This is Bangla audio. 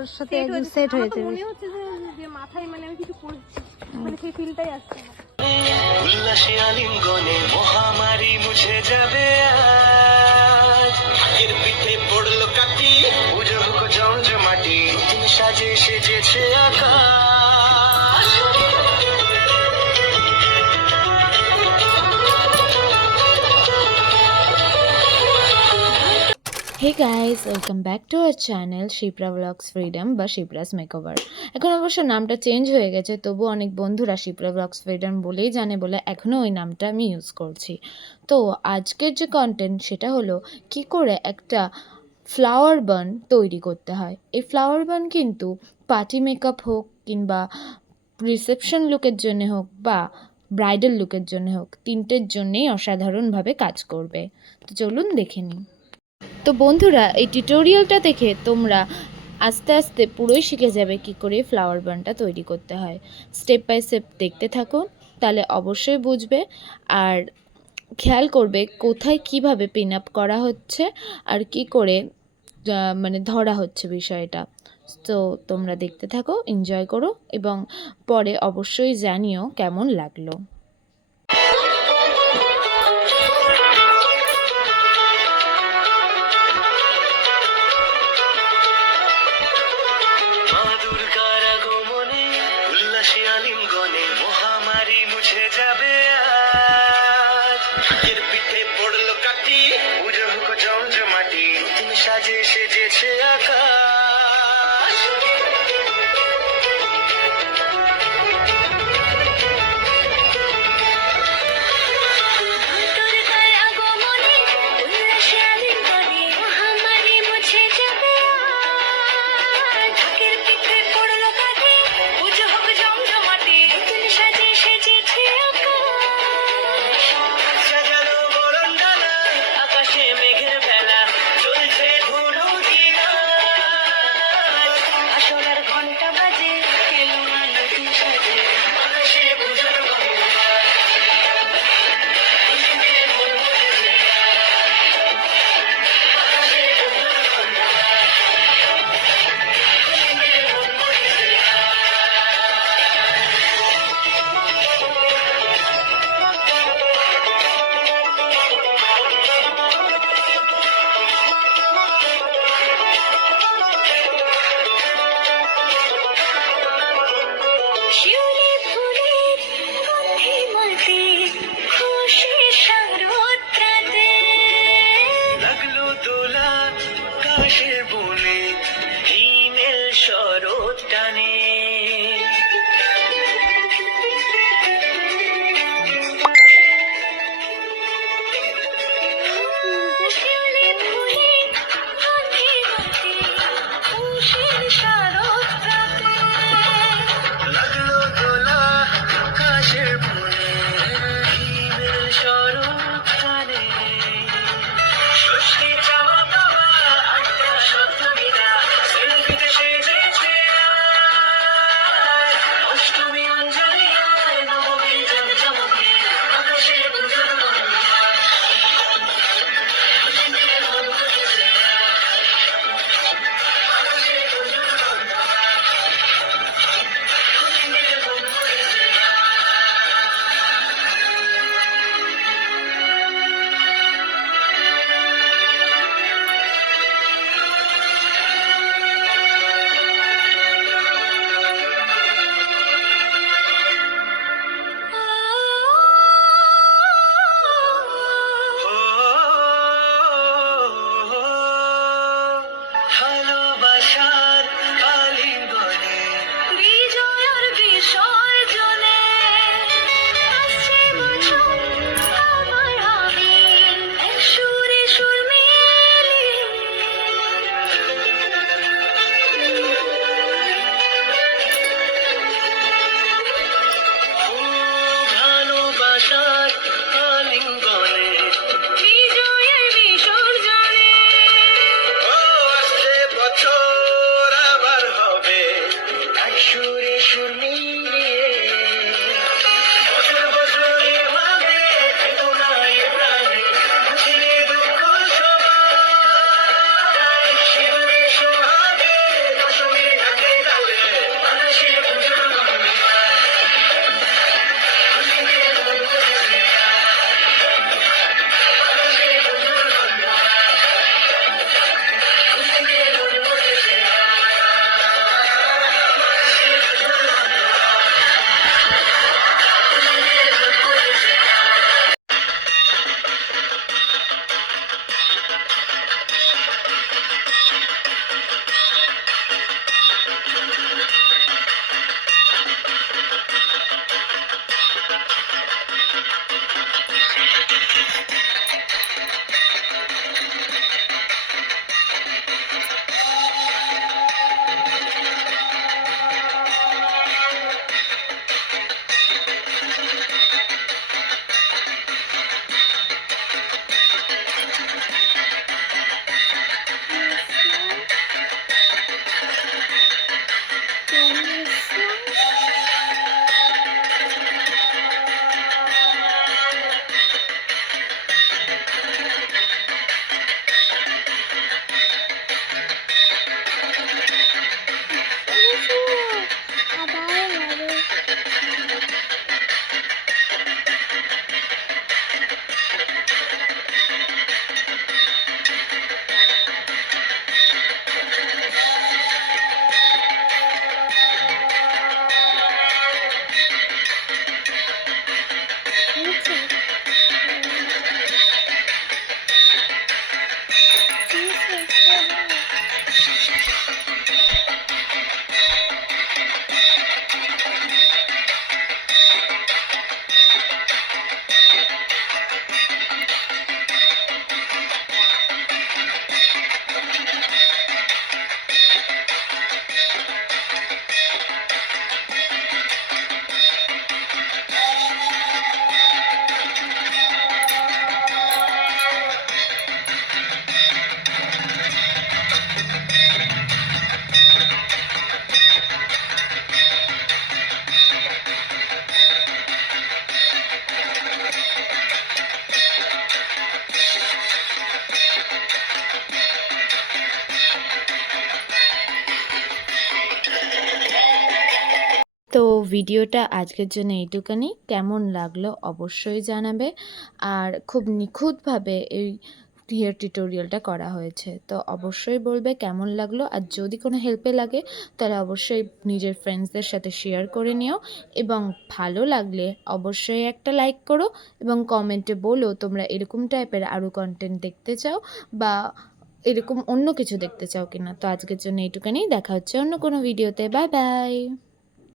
তার সাথে একদম সেট হয়ে যাবে। মনে হচ্ছে যে মাথায় মানে আমি কিছু করছি। মানে সেই ফিলটাই আসছে উল্লাসে আলিঙ্গনে মহামারী মুছে যাবে আজ। এর পিঠে পড়ল কাটি হোক জমজমাটি। সাজে সেজেছে আকাশ। Hey guys welcome back to our channel Shipra vlogs freedom বা শিপ্রাস মেকওভার এখন অবশ্য নামটা চেঞ্জ হয়ে গেছে তবু অনেক বন্ধুরা শিপ্রা ব্লগস ফ্রিডম বলেই জানে বলে এখনও ওই নামটা আমি ইউজ করছি। তো আজকের যে কন্টেন্ট সেটা হলো কি করে একটা ফ্লাওয়ার বান তৈরি করতে হয়। এই ফ্লাওয়ার বান কিন্তু পার্টি মেকআপ হোক কিংবা রিসেপশন লুকের জন্য হোক বা ব্রাইডাল লুকের জন্য হোক, তিনটের জন্যেই অসাধারণভাবে কাজ করবে। তো চলুন দেখে নিই। তো বন্ধুরা, এই টিউটোরিয়ালটা দেখে তোমরা আস্তে আস্তে পুরোই শিখে যাবে কি করে ফ্লাওয়ার বানটা তৈরি করতে হয়। স্টেপ বাই স্টেপ দেখতে থাকুন তাহলে অবশ্যই বুঝবে। আর খেয়াল করবে কোথায় কীভাবে পিন আপ করা হচ্ছে আর কি করে মানে ধরা হচ্ছে বিষয়টা। তো তোমরা দেখতে থাকো এনজয় করো এবং পরে অবশ্যই জানিও কেমন লাগল। তো ভিডিওটা আজকের জন্য এইটুকানি। কেমন লাগল অবশ্যই জানাবে। আর খুব নিখুঁতভাবে এই হেয়ার টিউটোরিয়ালটা করা হয়েছে। তো অবশ্যই বলবে কেমন লাগল। আর যদি কোনো হেল্পে লাগে, তাহলে অবশ্যই নিজের ফ্রেন্ডসদের সাথে শেয়ার করে নিও। এবং ভালো লাগলে অবশ্যই একটা লাইক করো। এবং কমেন্টে বলো তোমরা এরকম টাইপের আরও কন্টেন্ট দেখতে চাও বা এরকম অন্য কিছু দেখতে চাও কিনা। তো আজকের জন্য এইটুকানি। দেখা হচ্ছে অন্য কোনো ভিডিওতে বাই বাই